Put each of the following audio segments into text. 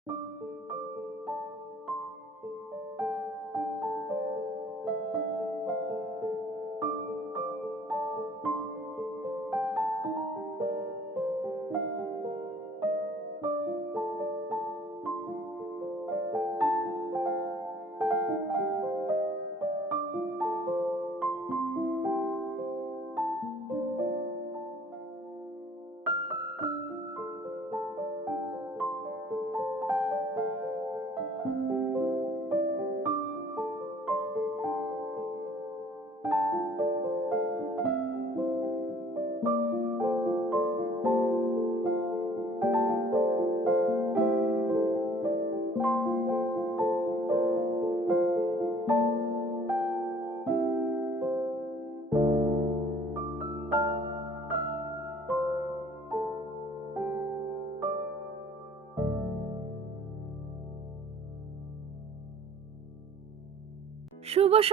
শুভ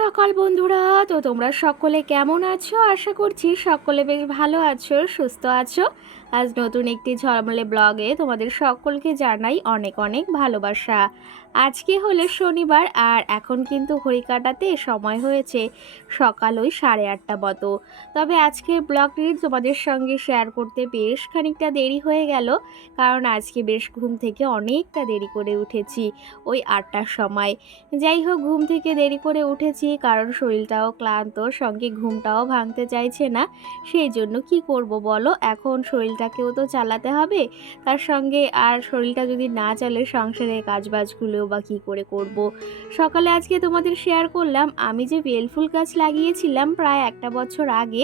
সকাল বন্ধুরা। তো তোমরা সকলে কেমন আছো? আশা করছি সকলে বেশ ভালো আছো, সুস্থ আছো। আজ নতুন একটি ঝলমলে ব্লগে তোমাদের সকলকে জানাই অনেক অনেক ভালোবাসা। আজকে হলো শনিবার আর এখন কিন্তু ঘড়ি কাটাতে সময় হয়েছে সকাল ওই 8:30 মতো। তবে আজকের ব্লগটি তোমাদের সঙ্গে শেয়ার করতে বেশ খানিকটা দেরি হয়ে গেল, কারণ আজকে বেশ ঘুম থেকে অনেকটা দেরি করে উঠেছি, ওই 8টার সময়। যাই হোক, ঘুম থেকে দেরি করে উঠেছি কারণ শরীরটাও ক্লান্ত, সঙ্গে ঘুমটাও ভাঙতে চাইছে না। সেই জন্য কি করব বলো, এখন শরীরটাকেও তো চালাতে হবে, তার সঙ্গে আর শরীরটা যদি না চলে সংসারের কাজবাজগুলো বা কি করে করব। সকালে আজকে তোমাদের শেয়ার করলাম আমি যে বেলফুল গাছ লাগিয়েছিলাম প্রায় 1 বছর আগে,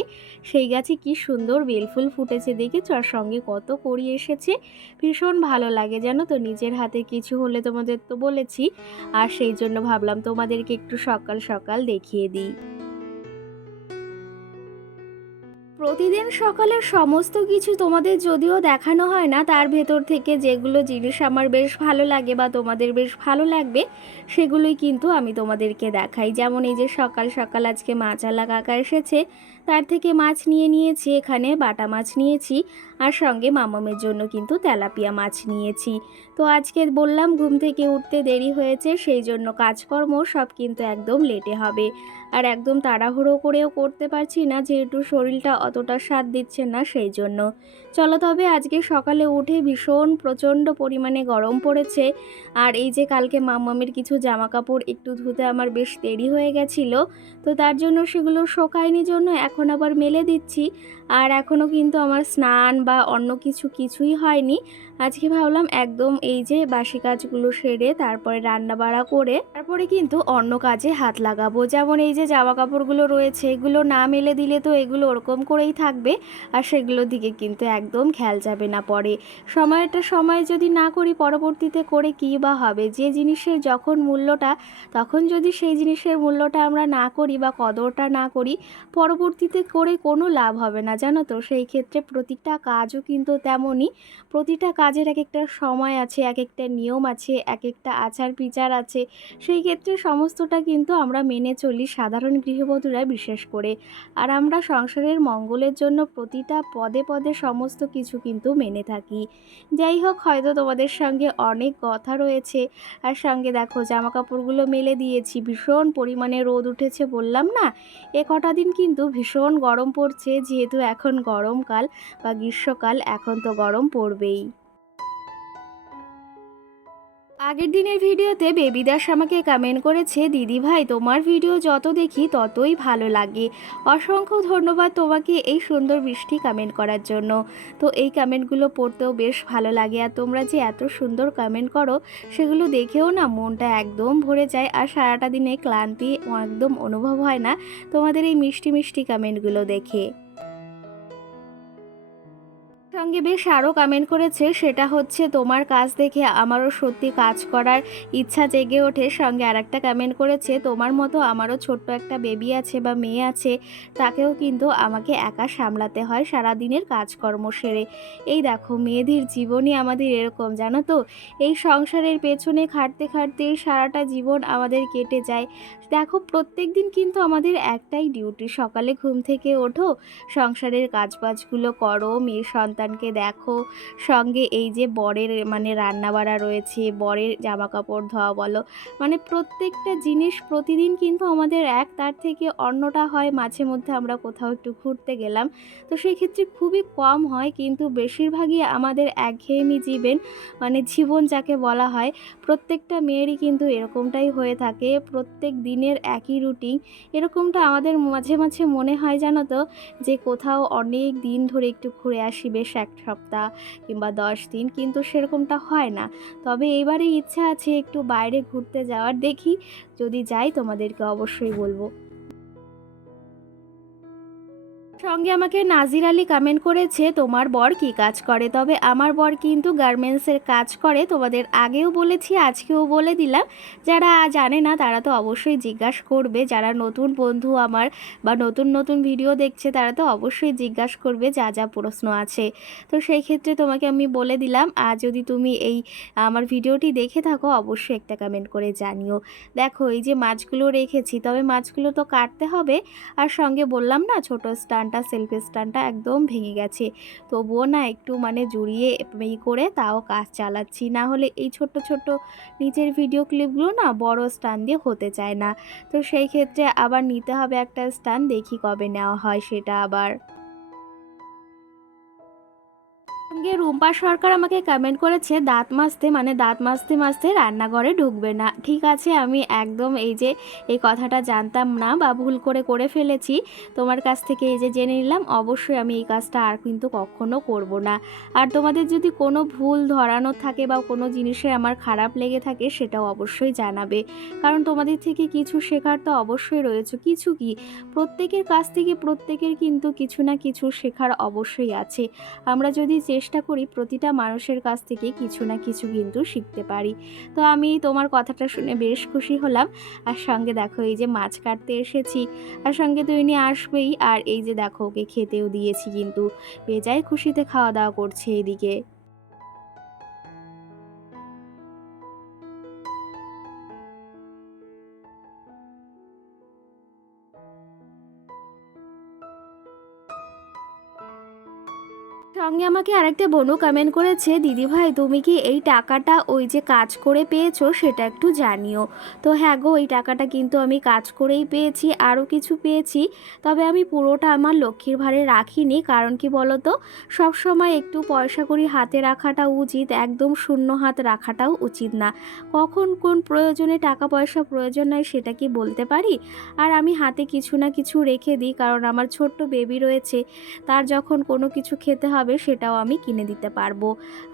সেই গাছে কি সুন্দর বেলফুল ফুটেছে দেখেছো, আর সঙ্গে কত কড়ি এসেছে। ভীষণ ভালো লাগে জানো তো, নিজের হাতে কিছু হলে তোমাদের তো বলেছি, আর সেই জন্য ভাবলাম তোমাদেরকে একটু সকাল সকাল দেখিয়ে দিই। প্রতিদিন সকালের সমস্ত কিছু তোমাদের যদিও দেখানো হয় না, তার ভেতর থেকে যেগুলো জিনিস আমার বেশ ভালো লাগে বা তোমাদের বেশ ভালো লাগবে সেগুলোই কিন্তু আমি তোমাদেরকে দেখাই। যেমন এই যে সকাল সকাল আজকে মাছওয়ালা কাকা এসেছে, তার থেকে মাছ নিয়ে নিয়েছি, এখানে বাটা মাছ নিয়েছি, আর সঙ্গে মামামের জন্য কিন্তু তেলাপিয়া মাছ নিয়েছি। তো আজকে বললাম ঘুম থেকে উঠতে দেরি হয়েছে, সেই জন্য কাজকর্ম সব কিন্তু একদম লেটে হবে। আর একদম তাড়াহুড়ো করেও করতে পারছি না, যেহেতু শরীরটা অতটা সাথ দিচ্ছে না, সেই জন্য। চলো তবে আজকে সকালে উঠে ভীষণ প্রচণ্ড পরিমাণে গরম পড়েছে। আর এই যে কালকে মাম্মামের কিছু জামা কাপড় একটু ধুতে আমার বেশ দেরি হয়ে গেছিলো, তো তার জন্য সেগুলো শোকায়নি জন্য এখন আবার মেলে দিচ্ছি। আর এখনও কিন্তু আমার স্নান বা অন্য কিছুই হয়নি। আজকে ভাবলাম একদম এই যে বাসি কাজগুলো সেরে তারপরে রান্না বাড়া করে তারপরে কিন্তু অন্য কাজে হাত লাগাবো। যেমন এই যে জামা কাপড়গুলো রয়েছে, এগুলো না মেলে দিলে তো এগুলো ওরকম করেই থাকবে, আর সেগুলোর দিকে কিন্তু একদম খেয়াল যাবে না পরে। সময় যদি না করি পরবর্তীতে করে কী বা হবে, যে জিনিসের যখন মূল্যটা, তখন যদি সেই জিনিসের মূল্যটা আমরা না করি বা কদরটা না করি, পরবর্তীতে করে কোনো লাভ হবে না জানো তো। সেই ক্ষেত্রে প্রতিটা কাজও কিন্তু তেমনই, প্রতিটা কাজের এক একটা সময় আছে, এক একটা নিয়ম আছে, এক একটা আচার বিচার আছে। সেই ক্ষেত্রে সমস্তটা কিন্তু আমরা মেনে চলি, সাধারণ গৃহবধূরা বিশেষ করে। আর আমরা সংসারের মঙ্গলের জন্য প্রতিটা পদে পদে সমস্ত কিছু কিন্তু মেনে থাকি। যাই হোক, হয়তো তোমাদের সঙ্গে অনেক কথা রয়েছে। আর সঙ্গে দেখো জামা কাপড়গুলো মেলে দিয়েছি, ভীষণ পরিমাণে রোদ উঠেছে বললাম না, কটা দিন কিন্তু ভীষণ গরম পড়ছে, যেহেতু এখন গরমকাল বা গ্রীষ্মকাল, এখন তো গরম পড়বেই। আগের দিনের ভিডিওতে বেবি দাস আমাকে কমেন্ট করেছে, দিদি ভাই তোমার ভিডিও যত দেখি ততই ভালো লাগে। অসংখ্য ধন্যবাদ তোমাকে এই সুন্দর মিষ্টি কমেন্ট করার জন্য। তো এই কমেন্টগুলো পড়তেও বেশ ভালো লাগে, আর তোমরা যে এত সুন্দর কমেন্ট করো সেগুলো দেখেও না মনটা একদম ভরে যায়, আর সারাটা দিনে ক্লান্তি একদম অনুভব হয় না তোমাদের এই মিষ্টি মিষ্টি কমেন্টগুলো দেখে। সঙ্গে বেশ আরও কমেন্ট করেছে, সেটা হচ্ছে তোমার কাজ দেখে আমারও সত্যি কাজ করার ইচ্ছা জেগে ওঠে। সঙ্গে আরেকটা কমেন্ট করেছে, তোমার মতো আমারও ছোট্ট একটা বেবি আছে বা মেয়ে আছে, তাকেও কিন্তু আমাকে একা সামলাতে হয় সারাদিনের কাজকর্ম সেরে। এই দেখো মেয়েদের জীবনই আমাদের এরকম জানো তো, এই সংসারের পেছনে খাটতে খাটতে সারাটা জীবন আমাদের কেটে যায়। দেখো প্রত্যেক দিন কিন্তু আমাদের একটাই ডিউটি, সকালে ঘুম থেকে ওঠো, সংসারের কাজবাজগুলো করো, মেয়ে সন্তান সন্তানকে দেখো, সঙ্গে এই যে বরের মানে রান্নাবাড়া রয়েছে, বরের জামা কাপড় ধোয়া বলো, মানে প্রত্যেকটা জিনিস প্রতিদিন কিন্তু আমাদের এক, তার থেকে অন্যটা হয় মাঝে মধ্যে আমরা কোথাও একটু ঘুরতে গেলাম, তো সেই ক্ষেত্রে খুবই কম হয়, কিন্তু বেশিরভাগই আমাদের একঘেয়েমি জীবন যাকে বলা হয়, প্রত্যেকটা মেয়েরই কিন্তু এরকমটাই হয়ে থাকে, প্রত্যেক দিনের একই রুটিন। এরকমটা আমাদের মাঝে মাঝে মনে হয় জানো তো, যে কোথাও অনেক দিন ধরে একটু ঘুরে আসি, বেশ 1 সপ্তাহ কিংবা 10 দিন, কিন্তু সেরকমটা হয় না। তবে এবারে ইচ্ছা আছে একটু বাইরে ঘুরতে যাওয়ার, দেখি যদি যাই তোমাদেরকে অবশ্যই বলবো। সঙ্গে আমাকে নাজির আলী কমেন্ট করেছে তোমার বর কি কাজ করে। তবে আমার বর কিন্তু গার্মেন্টসের কাজ করে, তোমাদের আগেও বলেছি আজকেও বলে দিলাম। যারা জানে না তারা তো অবশ্যই জিজ্ঞাসা করবে, যারা নতুন বন্ধু আমার বা নতুন নতুন ভিডিও দেখছে তারা তো অবশ্যই জিজ্ঞাসা করবে যা যা প্রশ্ন আছে। তো সেই ক্ষেত্রে তোমাকে আমি বলে দিলাম, আর যদি তুমি এই আমার ভিডিওটি দেখে থাকো অবশ্যই একটা কমেন্ট করে জানিও। দেখো এই যে মাছগুলো রেখেছি, তবে মাছগুলো তো কাটতে হবে, আর সঙ্গে বললাম না ছোট স্ট্যান্ডটা, সেলফ স্ট্যান্ডটা একদম ভেঙে গেছে, তবুও না একটু জুড়িয়ে করে তাও কাজ চালাচ্ছি, না হলে এই ছোট্ট ছোট্ট নিচের ভিডিও ক্লিপগুলো না বড় স্ট্যান্ড দিয়ে হতে চায় না। তো সেই ক্ষেত্রে আবার নিতে হবে একটা স্ট্যান্ড, দেখি কবে নেওয়া হয় সেটা আবার। সঙ্গে রুম্পা সরকার আমাকে কমেন্ট করেছে দাঁত মাজতে মাজতে রান্নাঘরে ঢুকবে না। ঠিক আছে, আমি একদম এই যে এই কথাটা জানতাম না বা ভুল করে করে ফেলেছি, তোমার কাছ থেকে এই যে জেনে নিলাম, অবশ্যই আমি এই কাজটা আর কিন্তু কখনো করব না। আর তোমাদের যদি কোনো ভুল ধরানো থাকে বা কোনো জিনিসে আমার খারাপ লেগে থাকে সেটাও অবশ্যই জানাবে, কারণ তোমাদের থেকে কিছু শেখার তো অবশ্যই রয়েছে। কিছু কি, প্রত্যেকের কাছ থেকে প্রত্যেকের কিন্তু কিছু না কিছু শেখার অবশ্যই আছে। আমরা যদি চেষ্টা করি প্রতিটা মানুষের কাছ থেকে কিছু না কিছু কিন্তু শিখতে পারি। তো আমি তোমার কথাটা শুনে বেশ খুশি হলাম। আর সঙ্গে দেখো এই যে মাছ কাটতে এসেছি, আর সঙ্গে তো ইনি আসবেই, আর এই যে দেখো ওকে খেতেও দিয়েছি, কিন্তু বেজায় খুশিতে খাওয়া দাওয়া করছে এদিকে। সঙ্গে আমাকে আরেকটা বোনও কমেন্ট করেছে, দিদিভাই তুমি কি এই টাকাটা ওই যে কাজ করে পেয়েছো সেটা একটু জানিও। তো হ্যাঁ গো, এই টাকাটা কিন্তু আমি কাজ করেই পেয়েছি, আরও কিছু পেয়েছি, তবে আমি পুরোটা আমার লক্ষ্মীর ভাঁড়ে রাখিনি, কারণ কি বলো তো, সবসময় একটু পয়সা কড়ি হাতে রাখাটা উচিত, একদম শূন্য হাত রাখাটাও উচিত না। কখন কোন প্রয়োজনে টাকা পয়সা প্রয়োজন হয় সেটা কি বলতে পারি। আর আমি হাতে কিছু না কিছু রেখে দিই, কারণ আমার ছোট্ট বেবি রয়েছে, তার যখন কোনো কিছু খেতে হবে সেটাও আমি কিনে দিতে পারবো।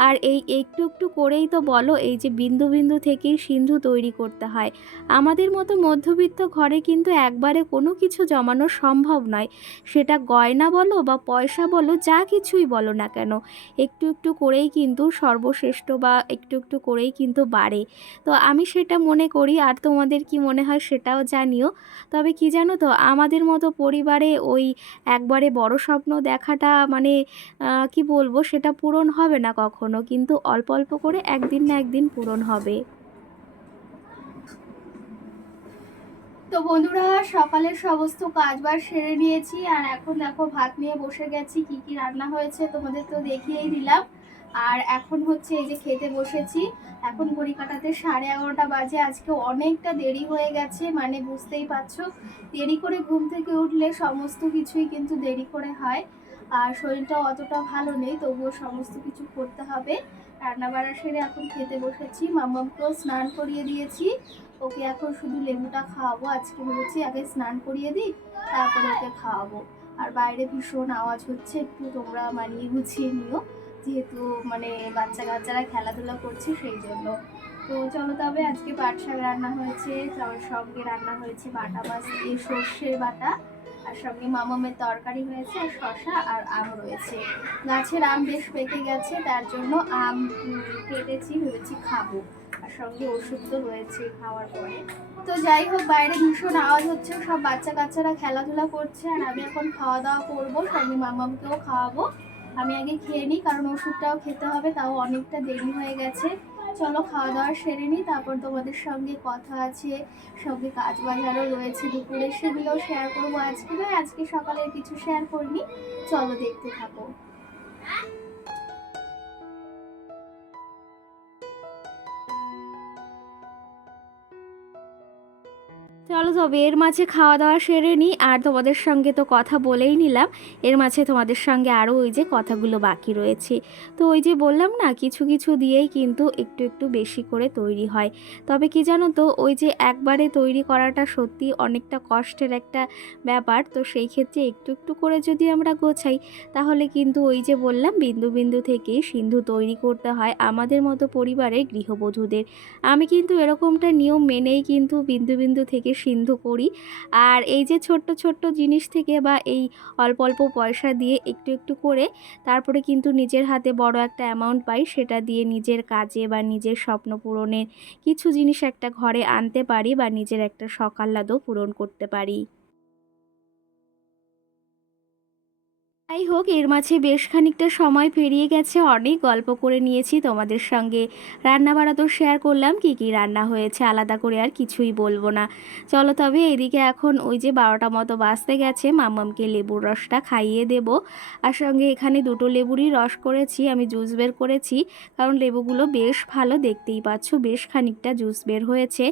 আর এই একটু একটু করেই তো বলো, এই যে বিন্দু বিন্দু থেকেই সিন্ধু তৈরি করতে হয়। আমাদের মতো মধ্যবিত্ত ঘরে কিন্তু একবারে কোনো কিছু জমানো সম্ভব নয়, সেটা গয়না বলো বা পয়সা বলো, যা কিছুই বলো না কেন, একটু একটু করেই কিন্তু সর্বশ্রেষ্ঠ, বা একটু একটু করেই কিন্তু বাড়ে। তো আমি সেটা মনে করি, আর তোমাদের কি মনে হয় সেটাও জানিও। তবে কি জানো তো, আমাদের মতো পরিবারে ওই একবারে বড় স্বপ্ন দেখাটা কি বলবো, সেটা পূরণ হবে না কখনো, কিন্তু অল্প অল্প করে একদিন না একদিন পূরণ হবে। তো বন্ধুরা, সকালের সমস্ত কাজবাজ সেরে নিয়েছি, আর এখন দেখো ভাত নিয়ে বসে গেছি। কি কি রান্না হয়েছে তোমাদের তো দেখিয়েই দিলাম। আর এখন হচ্ছে এই যে খেতে বসেছি। এখন ঘড়ি কাটাতে 11:30 বাজে। আজকে অনেকটা দেরি হয়ে গেছে, বুঝতেই পারছো, দেরি করে ঘুম থেকে উঠলে সমস্ত কিছুই কিন্তু দেরি করে হয়, আর শরীরটা অতটা ভালো নেই, তবুও সমস্ত কিছু করতে হবে। রান্না বাড়া সেরে এখন খেতে বসেছি। মাম্মামকেও স্নান করিয়ে দিয়েছি, ওকে এখন শুধু লেবুটা খাওয়াবো। আজকে ভেবেছি আগে স্নান করিয়ে দিই, তারপরে ওকে খাওয়াবো। আর বাইরে ভীষণ আওয়াজ হচ্ছে, একটু তোমরা মানিয়ে গুছিয়ে নিও, যেহেতু বাচ্চা কাচ্চারা খেলাধুলা করছে সেই জন্য। তো চলো, তবে আজকে পাট শাক রান্না হয়েছে, তার সঙ্গে রান্না হয়েছে বাটা মাছ দিয়ে সর্ষের বাটা, আর সঙ্গে মামামের তরকারি হয়েছে, আর শশা আর আম রয়েছে। গাছের আম বেশ পেকে গেছে, তার জন্য আম কেটেছি, ভেবেছি খাবো। আর সঙ্গে ওষুধ তো রয়েছে খাওয়ার পরে। তো যাই হোক, বাইরে ভীষণ আওয়াজ হচ্ছে, সব বাচ্চা কাচ্চারা খেলাধুলা করছে, আর আমি এখন খাওয়া দাওয়া করবো, সঙ্গে মামামকেও খাওয়াবো। আমি আগে খেয়ে নিই, কারণ ওষুধটাও খেতে হবে, তাও অনেকটা দেরি হয়ে গেছে। চলো খাওয়া দাওয়া সেরে নিই, তারপর তোমাদের সঙ্গে কথা আছে, সঙ্গে কাজ বাজারও রয়েছে দুপুরে, সেগুলোও শেয়ার করবো। আজকে নয়, আজকে সকালের কিছু শেয়ার করিনি, চলো দেখতে থাকো। চলো তবে এর মাঝে খাওয়া দাওয়া সেরে নিই, আর তোমাদের সঙ্গে তো কথা বলেই নিলাম, এর মাঝে তোমাদের সঙ্গে আরও ওই যে কথাগুলো বাকি রয়েছে। তো ওই যে বললাম না, কিছু কিছু দিয়েই কিন্তু একটু একটু বেশি করে তৈরি হয়। তবে কি জানো তো, ওই যে একবারে তৈরি করাটা সত্যি অনেকটা কষ্টের একটা ব্যাপার। তো সেই ক্ষেত্রে একটু একটু করে যদি আমরা গোছাই, তাহলে কিন্তু ওই যে বললাম বিন্দু বিন্দু থেকে সিন্ধু তৈরি করতে হয় আমাদের মতো পরিবারের গৃহবধূদের। আমি কিন্তু এরকমটা নিয়ম মেনেই কিন্তু বিন্দু বিন্দু থেকে সিন্ধু করি। আর এই যে ছোট্ট ছোট্ট জিনিস থেকে বা এই অল্প অল্প পয়সা দিয়ে একটু একটু করে তারপরে কিন্তু নিজের হাতে বড় একটা অ্যামাউন্ট পাই, সেটা দিয়ে নিজের কাজে বা নিজের স্বপ্ন পূরণের কিছু জিনিস একটা ঘরে আনতে পারি বা নিজের একটা শখ আহ্লাদও পূরণ করতে পারি। যাই হোক, এর মাঝে বেশ খানিকটা সময় পেরিয়ে গেছে, অনেক গল্প করে নিয়েছি তোমাদের সঙ্গে। রান্না বাড়া তো শেয়ার করলাম, কি কি রান্না হয়েছে, আলাদা করে আর কিছুই বলবো না। চলো তবে এদিকে এখন ওই যে 12টা মতো বাজতে গেছে, মাম্মামকে লেবুর রসটা খাইয়ে দেব। আর সঙ্গে এখানে দুটো লেবুরই রস করেছি, আমি জুস বের করেছি, কারণ লেবুগুলো বেশ ভালো, দেখতেই পাচ্ছ বেশ খানিকটা জুস বের হয়েছে।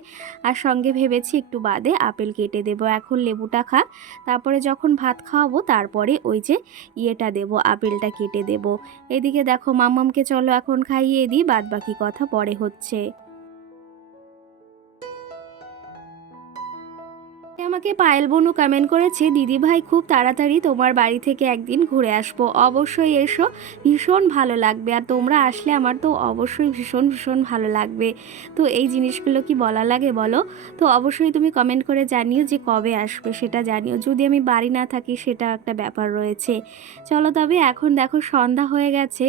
আর সঙ্গে ভেবেছি একটু বাদে আপেল কেটে দেব, এখন লেবুটা খা, তারপরে যখন ভাত খাওয়াবো তারপরে ওই যে ইয়েটা দেব, আপেলটা কেটে দেব। এদিকে দেখো মাম্মামকে চলো এখন খাইয়ে দিই, বাদ বাকি কথা পরে হচ্ছে। আমাকে পায়েল বনু কমেন্ট করেছে, দিদি ভাই খুব তাড়াতাড়ি তোমার বাড়ি থেকে একদিন ঘুরে আসবো, অবশ্যই এসো, ভীষণ ভালো লাগবে, আর তোমরা আসলে আমার তো অবশ্যই ভীষণ ভীষণ ভালো লাগবে। তো এই জিনিসগুলো কি বলা লাগে বলো? তো অবশ্যই তুমি কমেন্ট করে জানিও যে কবে আসবে, সেটা জানিও, যদি আমি বাড়ি না থাকি সেটা একটা ব্যাপার রয়েছে। চলো তবে এখন দেখো সন্ধ্যা হয়ে গেছে,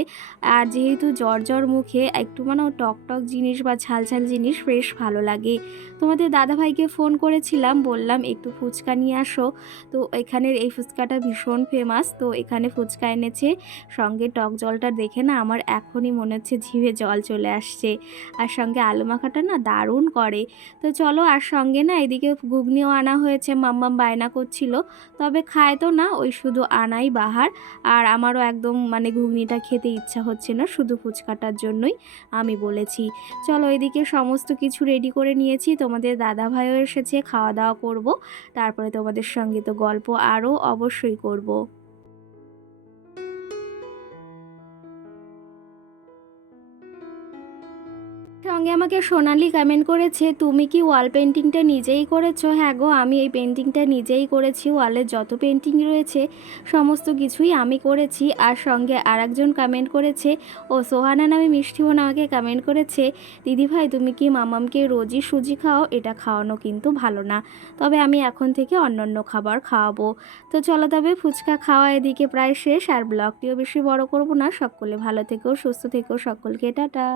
আর যেহেতু জ্বর জ্বর মুখে একটু মানে টক টক জিনিস বা ঝাল ঝাল জিনিস বেশ ভালো লাগে। তোমাদের দাদাভাইকে ফোন করেছিলাম, বললাম একটু ফুচকা নিয়ে আসো। তো এখানের এই ফুচকাটা ভীষণ ফেমাস, তো এখানে ফুচকা এনেছে, সঙ্গে টক জলটা দেখে না আমার এখনই মনে হচ্ছে জিভে জল চলে আসছে। আর সঙ্গে আলু মাখাটা না দারুণ করে। তো চলো, আর সঙ্গে না এদিকে ঘুগনিও আনা হয়েছে, মাম্মাম বায়না করছিল, তবে খায় তো না, ওই শুধু আনাই বাহার। আর আমারও একদম মানে ঘুগনিটা খেতে ইচ্ছা হচ্ছে না, শুধু ফুচকাটার জন্যই আমি বলেছি। চলো, এদিকে সমস্ত কিছু রেডি করে নিয়েছি, তোমাদের দাদাভাইও এসেছে, খাওয়া দাওয়া করব, তারপরে তোমাদের সঙ্গে তো গল্প আরও অবশ্যই করব। সঙ্গে আমাকে সোনালি কমেন্ট করেছে, তুমি কি ওয়াল পেন্টিংটা নিজেই করেছো? হ্যাঁ গো, আমি এই পেন্টিংটা নিজেই করেছি, ওয়ালের যত পেন্টিং রয়েছে সমস্ত কিছুই আমি করেছি। আর সঙ্গে আরেকজন কমেন্ট করেছে, ও সোহানা নামে মিষ্টি বোন আমাকে কমেন্ট করেছে, দিদিভাই তুমি কি মামামকে রোজই সুজি খাও? এটা খাওয়ানো কিন্তু ভালো না, তবে আমি এখন থেকে অন্যান্য খাবার খাওয়াবো। তো চলো তবে ফুচকা খাওয়া এদিকে প্রায় শেষ, আর ব্লগটিও বেশি বড় করব না, সকলে ভালো থেকো, সুস্থ থেকো, সকলকে টাটা।